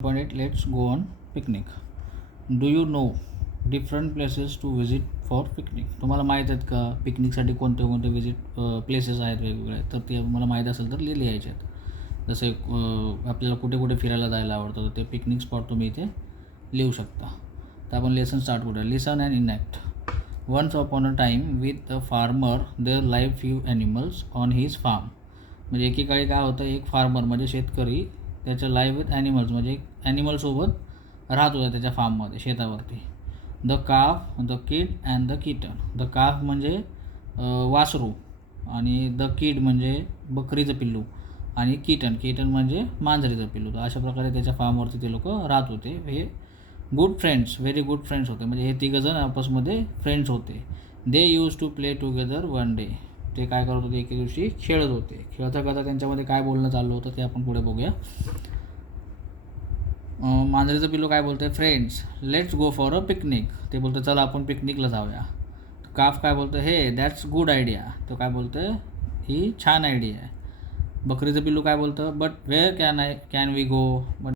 8 Let's go on picnic. Do you know different places to visit for picnic? तुम्हाला माहीत आहेत का पिकनिकसाठी कोणते कोणते प्लेसेस आहेत वेगवेगळे? तर ते मला माहीत असेल तर लिहायचे आहेत. जसे आपल्याला कुठे कुठे फिरायला जायला आवडतं तर ते पिकनिक स्पॉट तुम्ही इथे लिहू शकता. तर आपण लेसन स्टार्ट करूया. Listen and enact. Once upon a time with a farmer there live few animals on his farm. म्हणजे एकेकाळी काय होतं, एक फार्मर म्हणजे शेतकरी त्याच्या लाईव्ह विथ ॲनिमल्स म्हणजे ॲनिमलसोबत राहत होता त्याच्या फार्ममध्ये, शेतावरती. The calf, the kid and the kitten. The calf म्हणजे वासरू आणि द किड म्हणजे बकरीचं पिल्लू आणि किटन म्हणजे मांजरीचं पिल्लू. तर अशा प्रकारे त्याच्या फार्मवरती ते लोक राहत होते. हे good friends, very good friends होते. म्हणजे हे तिघंजण आपसमध्ये फ्रेंड्स होते. They use to play together one day. ते काय करत होते, एके दिवशी खेळत होते. खेळता खेळता त्यांच्यामध्ये काय बोलणं चाललं होतं ते आपण पुढे बघूया. मांजरीचं पिल्लू काय बोलतं, friends let's go for a picnic. ते बोलतं चला आपण पिकनिकला जाऊया. काफ काय बोलतं, हे दॅट्स गुड आयडिया. तो काय बोलतं, ही छान आयडिया आहे. बकरीचं पिल्लू काय बोलतं, but where can we go. But